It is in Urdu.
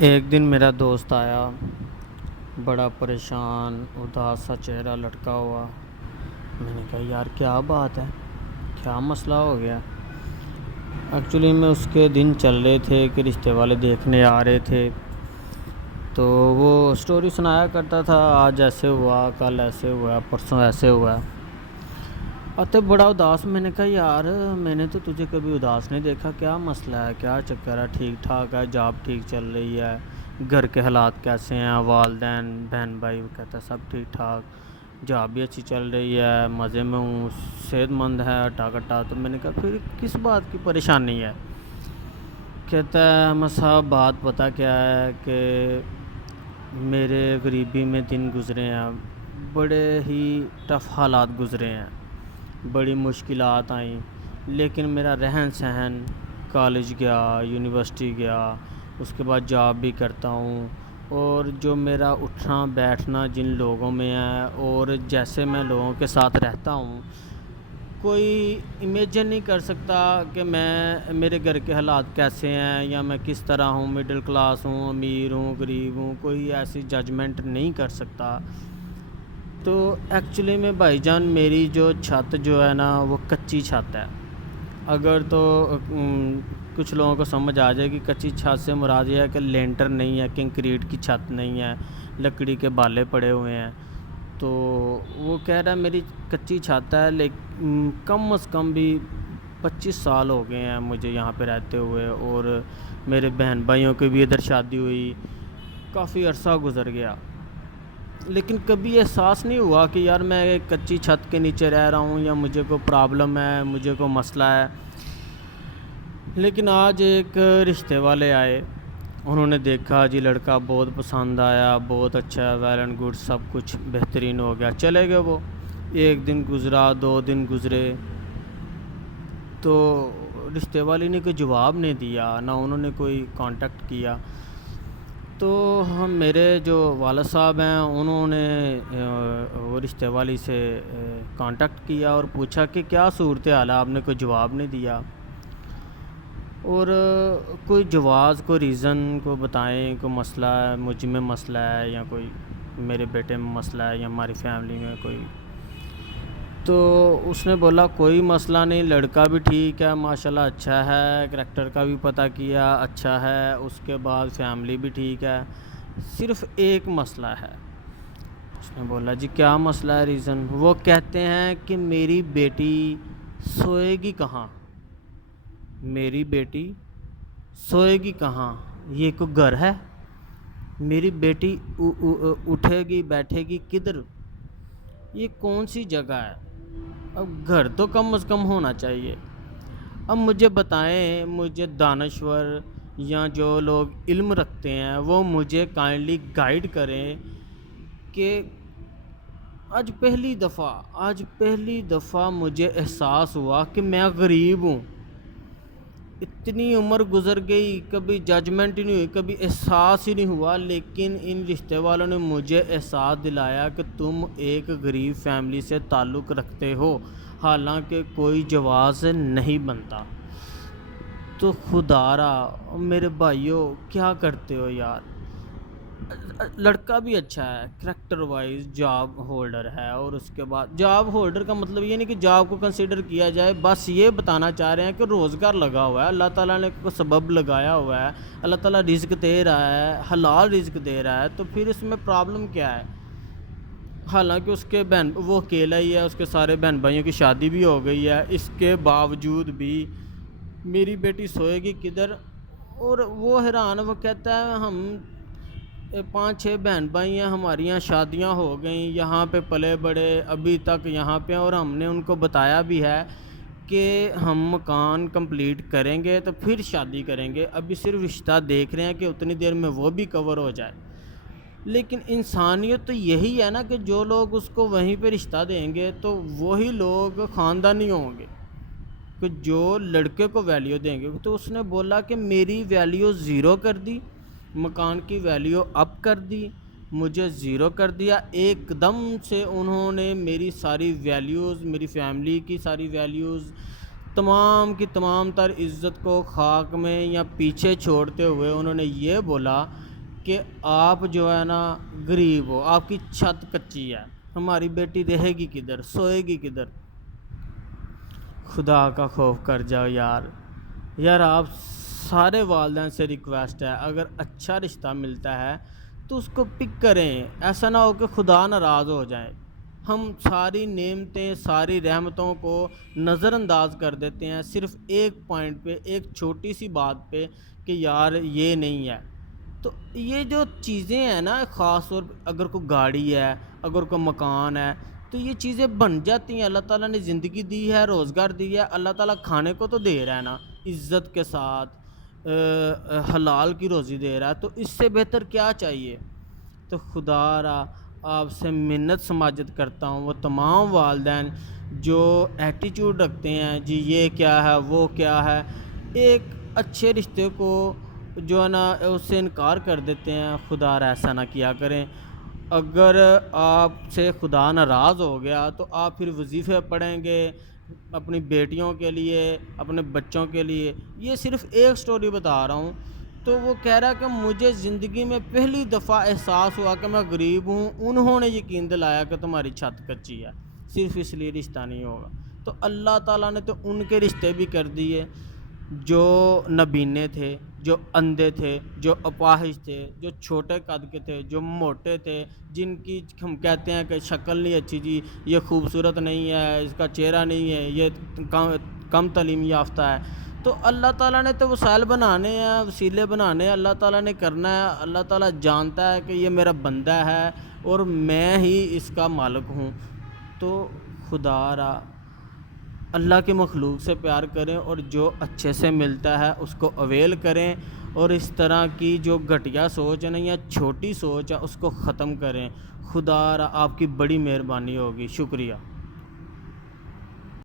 ایک دن میرا دوست آیا، بڑا پریشان اداس سا چہرہ لٹکا ہوا۔ میں نے کہا یار کیا بات ہے، کیا مسئلہ ہو گیا؟ ایکچولی میں اس کے دن چل رہے تھے کہ رشتے والے دیکھنے آ رہے تھے، تو وہ سٹوری سنایا کرتا تھا، آج ایسے ہوا، کل ایسے ہوا، پرسوں ایسے ہوا۔ آتے بڑا اداس۔ میں نے کہا یار میں نے تو تجھے کبھی اداس نہیں دیکھا، کیا مسئلہ ہے، کیا چکر ہے؟ ٹھیک ٹھاک ہے، جاب ٹھیک چل رہی ہے، گھر کے حالات کیسے ہیں، والدین بہن بھائی کہتا ہے سب ٹھیک ٹھاک، جاب بھی اچھی چل رہی ہے، مزے میں ہوں، صحت مند ہے ٹاکٹا۔ تو میں نے کہا پھر کس بات کی پریشانی ہے؟ کہتا ہے احمد صاحب بات پتہ کیا ہے کہ میرے غریبی میں دن گزرے ہیں، بڑے ہی ٹف حالات گزرے ہیں، بڑی مشکلات آئیں، لیکن میرا رہن سہن، کالج گیا، یونیورسٹی گیا، اس کے بعد جاب بھی کرتا ہوں، اور جو میرا اٹھنا بیٹھنا جن لوگوں میں ہے اور جیسے میں لوگوں کے ساتھ رہتا ہوں، کوئی امیجن نہیں کر سکتا کہ میرے گھر کے حالات کیسے ہیں یا میں کس طرح ہوں، مڈل کلاس ہوں، امیر ہوں، غریب ہوں، کوئی ایسی ججمنٹ نہیں کر سکتا۔ تو ایکچولی میں بھائی جان میری جو چھت جو ہے نا وہ کچی چھت ہے۔ اگر تو کچھ لوگوں کو سمجھ آ جائے کہ کچی چھت سے مراد یہ ہے کہ لینٹر نہیں ہے، کنکریٹ کی چھت نہیں ہے، لکڑی کے بالے پڑے ہوئے ہیں، تو وہ کہہ رہا ہے میری کچی چھت ہے، لیکن کم از کم بھی 25 سال ہو گئے ہیں مجھے یہاں پہ رہتے ہوئے، اور میرے بہن بھائیوں کی بھی ادھر شادی ہوئی، کافی عرصہ گزر گیا، لیکن کبھی احساس نہیں ہوا کہ یار میں ایک کچی چھت کے نیچے رہ رہا ہوں یا مجھے کوئی پرابلم ہے، مجھے کوئی مسئلہ ہے۔ لیکن آج ایک رشتے والے آئے، انہوں نے دیکھا جی لڑکا بہت پسند آیا، بہت اچھا ہے، ویل اینڈ گڈ، سب کچھ بہترین ہو گیا، چلے گئے وہ۔ ایک دن گزرا، 2 دن گزرے، تو رشتے والی نے کوئی جواب نہیں دیا، نہ انہوں نے کوئی کانٹیکٹ کیا۔ تو میرے جو والد صاحب ہیں انہوں نے وہ رشتے والی سے کانٹیکٹ کیا اور پوچھا کہ کیا صورتحال ہے، آپ نے کوئی جواب نہیں دیا، اور کوئی جواز، کوئی ریزن کو بتائیں، کوئی مسئلہ ہے، مجھ میں مسئلہ ہے یا کوئی میرے بیٹے میں مسئلہ ہے یا ہماری فیملی میں کوئی۔ تو اس نے بولا کوئی مسئلہ نہیں، لڑکا بھی ٹھیک ہے ماشاءاللہ، اچھا ہے، کریکٹر کا بھی پتہ کیا اچھا ہے، اس کے بعد فیملی بھی ٹھیک ہے، صرف ایک مسئلہ ہے۔ اس نے بولا جی کیا مسئلہ ہے، ریزن؟ وہ کہتے ہیں کہ میری بیٹی سوئے گی کہاں، میری بیٹی سوئے گی کہاں، یہ کوئی گھر ہے؟ میری بیٹی اٹھے گی بیٹھے گی کدھر، یہ کون سی جگہ ہے؟ اب گھر تو کم از کم ہونا چاہیے۔ اب مجھے بتائیں، مجھے دانشور یا جو لوگ علم رکھتے ہیں وہ مجھے کائنڈلی گائیڈ کریں کہ آج پہلی دفعہ مجھے احساس ہوا کہ میں غریب ہوں۔ اتنی عمر گزر گئی، کبھی ججمنٹ ہی نہیں ہوئی، کبھی احساس ہی نہیں ہوا، لیکن ان رشتے والوں نے مجھے احساس دلایا کہ تم ایک غریب فیملی سے تعلق رکھتے ہو، حالانکہ کوئی جواز نہیں بنتا۔ تو خدا را میرے بھائیوں کیا کرتے ہو یار؟ لڑکا بھی اچھا ہے، کریکٹر وائز جاب ہولڈر ہے، اور اس کے بعد جاب ہولڈر کا مطلب یہ نہیں کہ جاب کو کنسیڈر کیا جائے، بس یہ بتانا چاہ رہے ہیں کہ روزگار لگا ہوا ہے، اللہ تعالیٰ نے کو سبب لگایا ہوا ہے، اللہ تعالیٰ رزق دے رہا ہے، حلال رزق دے رہا ہے، تو پھر اس میں پرابلم کیا ہے؟ حالانکہ اس کے وہ اکیلا ہی ہے، اس کے سارے بہن بھائیوں کی شادی بھی ہو گئی ہے، اس کے باوجود بھی میری بیٹی سوئے گی کدھر؟ اور وہ حیران، وہ کہتا ہے ہم 5-6 بہن بھائی ہیں، ہماری یہاں شادیاں ہو گئیں، یہاں پہ پلے بڑے، ابھی تک یہاں پہ، اور ہم نے ان کو بتایا بھی ہے کہ ہم مکان کمپلیٹ کریں گے تو پھر شادی کریں گے، ابھی صرف رشتہ دیکھ رہے ہیں کہ اتنی دیر میں وہ بھی کور ہو جائے۔ لیکن انسانیت تو یہی ہے نا کہ جو لوگ اس کو وہیں پہ رشتہ دیں گے تو وہی لوگ خاندانی ہوں گے، کہ جو لڑکے کو ویلیو دیں گے۔ تو اس نے بولا کہ میری ویلیو 0 کر دی، مکان کی ویلیو اپ کر دی، مجھے 0 کر دیا، ایک دم سے انہوں نے میری ساری ویلیوز، میری فیملی کی ساری ویلیوز، تمام کی تمام تر عزت کو خاک میں یا پیچھے چھوڑتے ہوئے انہوں نے یہ بولا کہ آپ جو ہے نا غریب ہو، آپ کی چھت کچی ہے، ہماری بیٹی رہے گی کدھر، سوئے گی کدھر؟ خدا کا خوف کر جاؤ یار۔ یار آپ سارے والدین سے ریکویسٹ ہے، اگر اچھا رشتہ ملتا ہے تو اس کو پک کریں، ایسا نہ ہو کہ خدا ناراض ہو جائے۔ ہم ساری نعمتیں، ساری رحمتوں کو نظر انداز کر دیتے ہیں صرف ایک پوائنٹ پہ، ایک چھوٹی سی بات پہ کہ یار یہ نہیں ہے۔ تو یہ جو چیزیں ہیں نا، خاص طور پہ اگر کوئی گاڑی ہے، اگر کوئی مکان ہے، تو یہ چیزیں بن جاتی ہیں۔ اللہ تعالیٰ نے زندگی دی ہے، روزگار دی ہے، اللہ تعالیٰ کھانے کو تو دے رہا ہے نا، عزت کے ساتھ حلال کی روزی دے رہا ہے، تو اس سے بہتر کیا چاہیے؟ تو خدا را آپ سے منت سماجت کرتا ہوں، وہ تمام والدین جو ایٹیٹیوڈ رکھتے ہیں جی یہ کیا ہے وہ کیا ہے، ایک اچھے رشتے کو جو ہے نا اس سے انکار کر دیتے ہیں، خدا را ایسا نہ کیا کریں۔ اگر آپ سے خدا ناراض ہو گیا تو آپ پھر وظیفے پڑھیں گے اپنی بیٹیوں کے لیے، اپنے بچوں کے لیے۔ یہ صرف ایک سٹوری بتا رہا ہوں۔ تو وہ کہہ رہا کہ مجھے زندگی میں پہلی دفعہ احساس ہوا کہ میں غریب ہوں، انہوں نے یقین دلایا کہ تمہاری چھت کچی ہے، صرف اس لیے رشتہ نہیں ہوگا۔ تو اللہ تعالیٰ نے تو ان کے رشتے بھی کر دیے جو نابینے تھے، جو اندھے تھے، جو اپاہج تھے، جو چھوٹے قد کے تھے، جو موٹے تھے، جن کی ہم کہتے ہیں کہ شکل نہیں اچھی جی، یہ خوبصورت نہیں ہے، اس کا چہرہ نہیں ہے، یہ کم تعلیم یافتہ ہے۔ تو اللہ تعالیٰ نے تو وسائل بنانے ہیں، وسیلے بنانے ہیں، اللہ تعالیٰ نے کرنا ہے۔ اللہ تعالیٰ جانتا ہے کہ یہ میرا بندہ ہے اور میں ہی اس کا مالک ہوں۔ تو خدا را اللہ کی مخلوق سے پیار کریں اور جو اچھے سے ملتا ہے اس کو اویل کریں، اور اس طرح کی جو گھٹیا سوچ ہے نا یا چھوٹی سوچ ہے اس کو ختم کریں۔ خدا را آپ کی بڑی مہربانی ہوگی۔ شکریہ۔